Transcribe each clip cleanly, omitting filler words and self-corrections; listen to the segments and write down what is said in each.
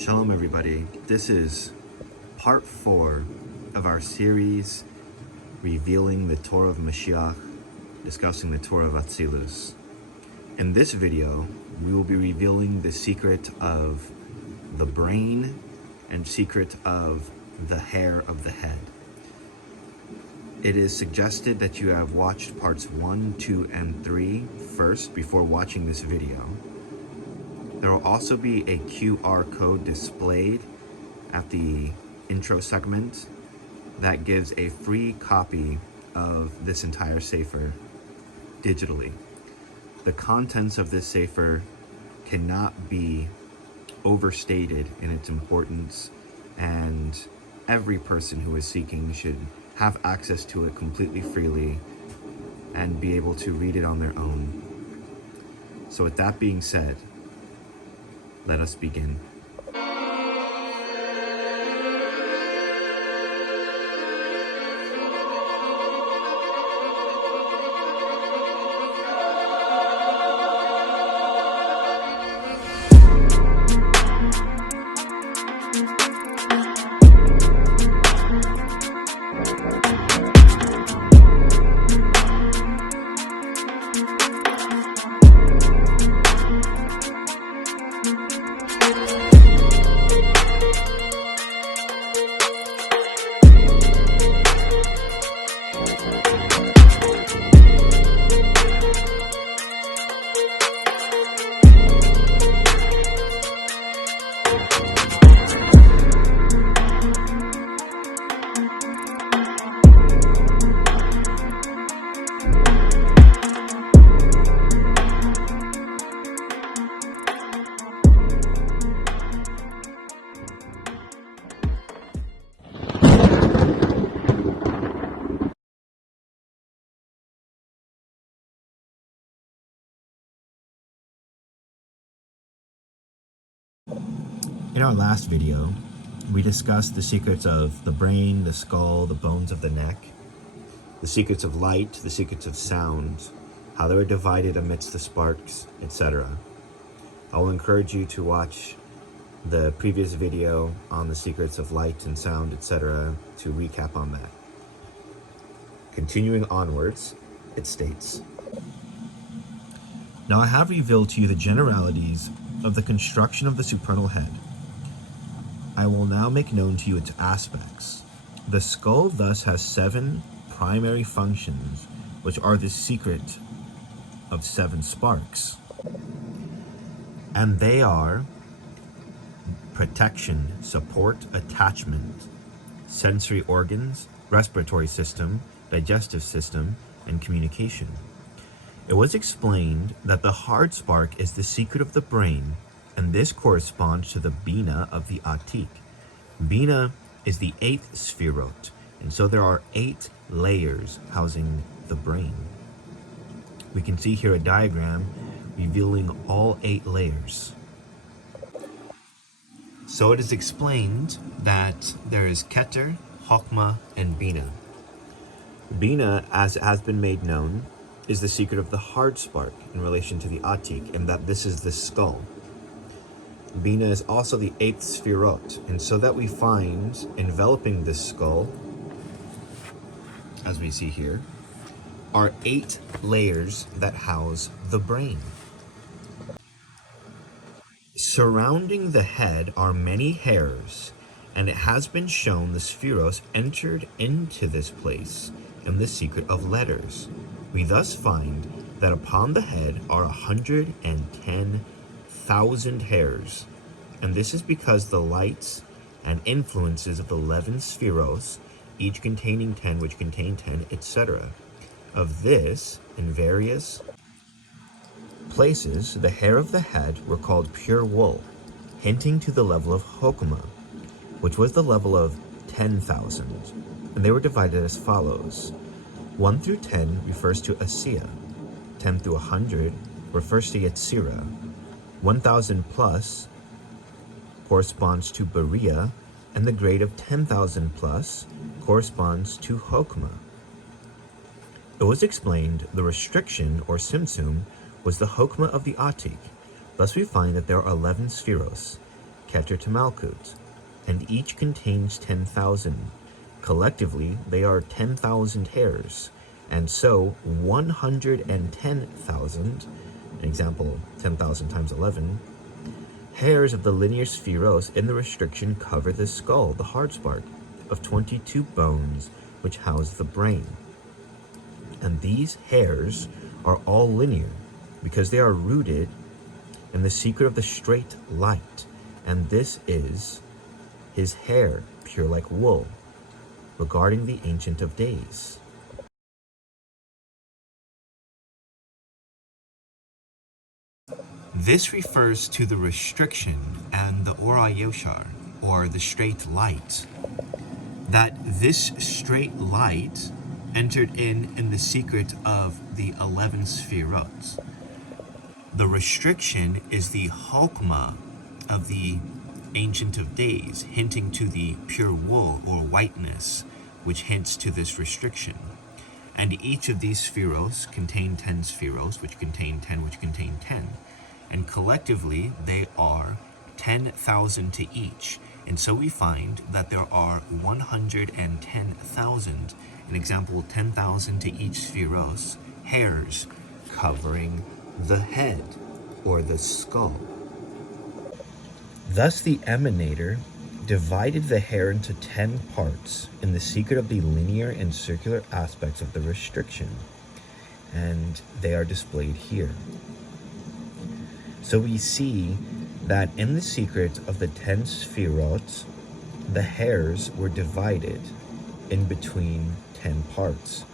Shalom everybody, this is part 4 of our series revealing the Torah of Mashiach, discussing the Torah of Atzilus. In this video, we will be revealing the secret of the brain and secret of the hair of the head. It is suggested that you have watched parts 1, 2, and 3 first before watching this video. There will also be a QR code displayed at the intro segment that gives a free copy of this entire sefer digitally. The contents of this sefer cannot be overstated in its importance, and every person who is seeking should have access to it completely freely and be able to read it on their own. So with that being said, let us begin. In our last video, we discussed the secrets of the brain, the skull, the bones of the neck, the secrets of light, the secrets of sound, how they were divided amidst the sparks, etc. I will encourage you to watch the previous video on the secrets of light and sound, etc. to recap on that. Continuing onwards, it states, "Now I have revealed to you the generalities of the construction of the supernal head. I will now make known to you its aspects. The skull thus has 7 primary functions, which are the secret of 7 sparks. And they are protection, support, attachment, sensory organs, respiratory system, digestive system, and communication. It was explained that the hard spark is the secret of the brain, and this corresponds to the Bina of the Atik. Bina is the 8th sphirot, and so there are 8 layers housing the brain. We can see here a diagram revealing all 8 layers. So it is explained that there is Keter, Chokmah, and Bina. Bina, as it has been made known, is the secret of the hard spark in relation to the Atik, and that this is the skull. Bina is also the 8th sphirot, and so that we find enveloping this skull, as we see here, are 8 layers that house the brain. Surrounding the head are many hairs, and it has been shown the spheros entered into this place in the secret of letters. We thus find that upon the head are 110,000 hairs, and this is because the lights and influences of the 11 spheros, each containing 10, which contain 10, etc. Of this, in various places, the hair of the head were called pure wool, hinting to the level of Chokmah, which was the level of 10,000, and they were divided as follows. 1 through 10 refers to Asiya, 10 through 100 refers to Yetzirah, 1,000 plus corresponds to Bariah, and the grade of 10,000 plus corresponds to Chokmah. It was explained the restriction, or Tzimtzum, was the Chokmah of the Atik. Thus we find that there are 11 spheros, Keter to Malkut, and each contains 10,000. Collectively, they are 10,000 hairs, and so 110,000, an example 10,000 times 11, hairs of the linear spheros in the restriction cover the skull, the hard spark, of 22 bones which house the brain. And these hairs are all linear, because they are rooted in the secret of the straight light, and this is his hair, pure like wool, regarding the Ancient of Days. This refers to the restriction and the Ora Yoshar, or the straight light, that this straight light entered in the secret of the 11 Sfirot. The restriction is the Chokmah of the Ancient of Days, hinting to the pure wool or whiteness, which hints to this restriction. And each of these spheros contain 10 spheros, which contain 10, which contain 10. And collectively, they are 10,000 to each. And so we find that there are 110,000, an example 10,000 to each spheros, hairs covering the head or the skull. Thus the emanator divided the hair into 10 parts in the secret of the linear and circular aspects of the restriction, and they are displayed here. So we see that in the secret of the 10 Sfirot, the hairs were divided in between 10 parts.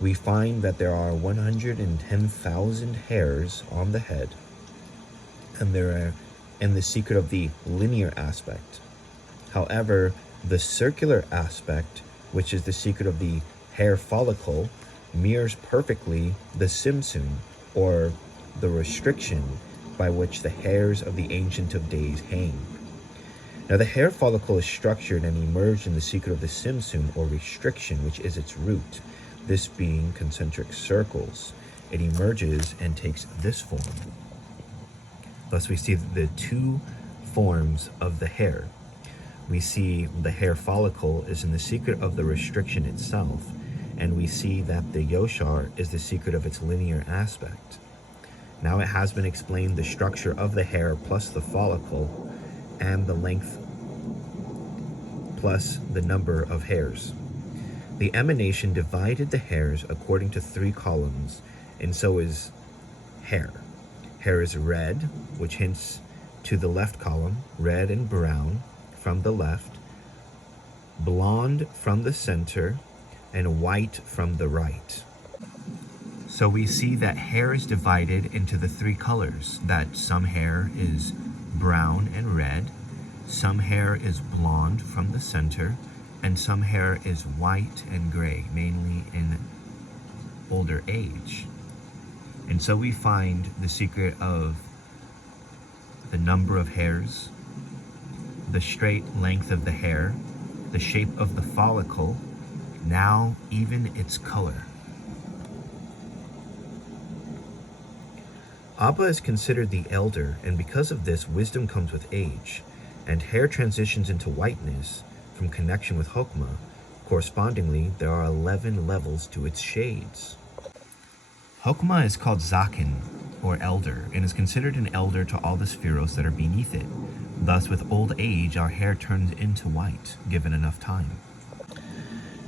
We find that there are 110,000 hairs on the head, and there are in the secret of the linear aspect. However, the circular aspect, which is the secret of the hair follicle, mirrors perfectly the Simsum, or the restriction by which the hairs of the Ancient of Days hang. Now the hair follicle is structured and emerged in the secret of the Simsum, or restriction, which is its root, this being concentric circles. It emerges and takes this form. Thus we see the two forms of the hair. We see the hair follicle is in the secret of the restriction itself, and we see that the Yoshar is the secret of its linear aspect. Now it has been explained the structure of the hair plus the follicle, and the length plus the number of hairs. The emanation divided the hairs according to 3 columns, and so is hair. Hair is red, which hints to the left column, red and brown from the left, blonde from the center, and white from the right. So we see that hair is divided into the 3 colors, that some hair is brown and red, some hair is blonde from the center, and some hair is white and gray, mainly in older age. And so we find the secret of the number of hairs, the straight length of the hair, the shape of the follicle, now even its color. Abba is considered the elder, and because of this, wisdom comes with age, and hair transitions into whiteness from connection with Chokmah. Correspondingly, there are 11 levels to its shades. Chokmah is called Zaken, or elder, and is considered an elder to all the spheros that are beneath it. Thus, with old age, our hair turns into white, given enough time.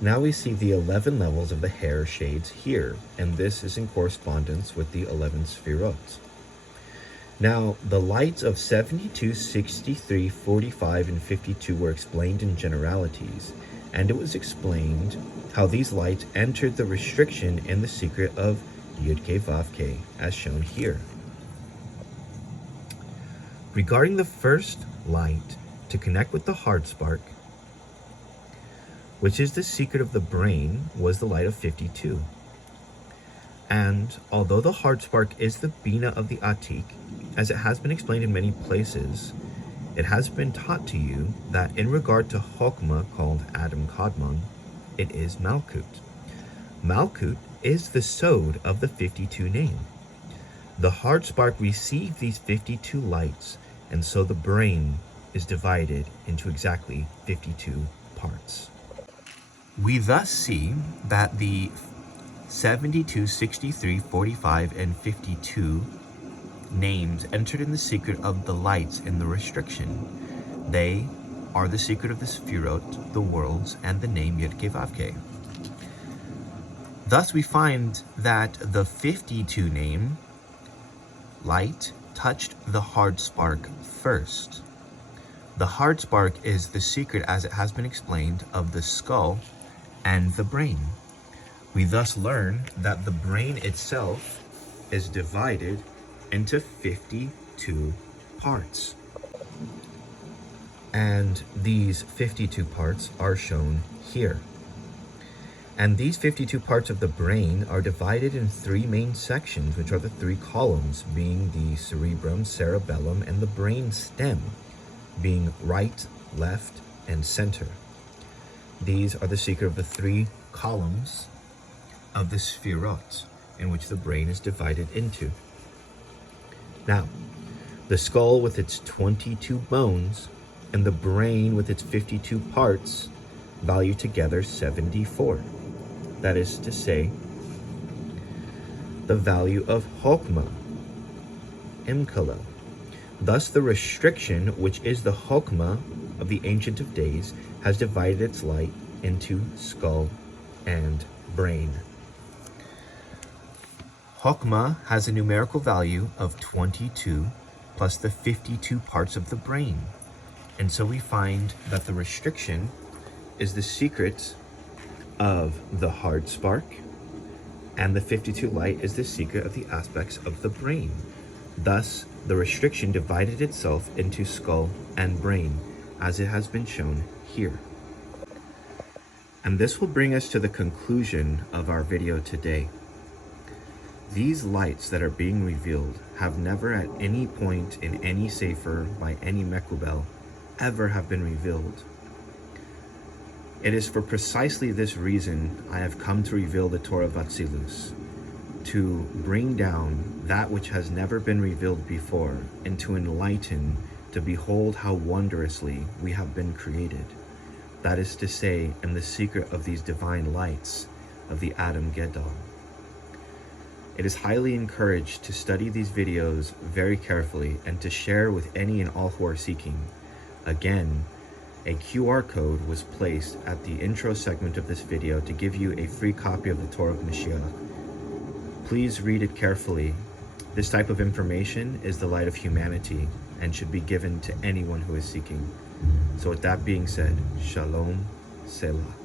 Now we see the 11 levels of the hair shades here, and this is in correspondence with the 11 Sfirot. Now, the lights of 72, 63, 45, and 52 were explained in generalities, and it was explained how these lights entered the restriction in the secret of Yud-K Vav-K, as shown here. Regarding the first light, to connect with the heart spark, which is the secret of the brain, was the light of 52. And although the heart spark is the Bina of the Atik, as it has been explained in many places, it has been taught to you that in regard to Chokmah, called Adam Kadmon, it is Malkut. Malkut is the Sod of the 52 name. The heart spark received these 52 lights, and so the brain is divided into exactly 52 parts. We thus see that the 72, 63, 45, and 52 names entered in the secret of the lights in the restriction. They are the secret of the Sefirot, the worlds, and the name Yud-Kei-Vav-Kei. Thus we find that the 52 name, light, touched the hard spark first. The hard spark is the secret, as it has been explained, of the skull and the brain. We thus learn that the brain itself is divided into 52 parts. And these 52 parts are shown here. And these 52 parts of the brain are divided in three main sections, which are the three columns, being the cerebrum, cerebellum, and the brain stem, being right, left, and center. These are the secret of the three columns of the Sefirot, in which the brain is divided into. Now, the skull with its 22 bones and the brain with its 52 parts value together 74. That is to say, the value of Chokmah, Imkala. Thus the restriction, which is the Chokmah of the Ancient of Days, has divided its light into skull and brain. Chokmah has a numerical value of 22 plus the 52 parts of the brain. And so we find that the restriction is the secret of the hard spark, and the 52 light is the secret of the aspects of the brain. Thus, the restriction divided itself into skull and brain, as it has been shown here. And this will bring us to the conclusion of our video today. These lights that are being revealed have never at any point in any sefer by any Mekubel ever have been revealed. It is for precisely this reason I have come to reveal the Torah of Atzilus, to bring down that which has never been revealed before, and to enlighten, to behold how wondrously we have been created. That is to say, in the secret of these divine lights of the Adam Gedol. It is highly encouraged to study these videos very carefully and to share with any and all who are seeking. Again, a QR code was placed at the intro segment of this video to give you a free copy of the Torah of Mashiach. Please read it carefully. This type of information is the light of humanity and should be given to anyone who is seeking. So with that being said, Shalom, Selah.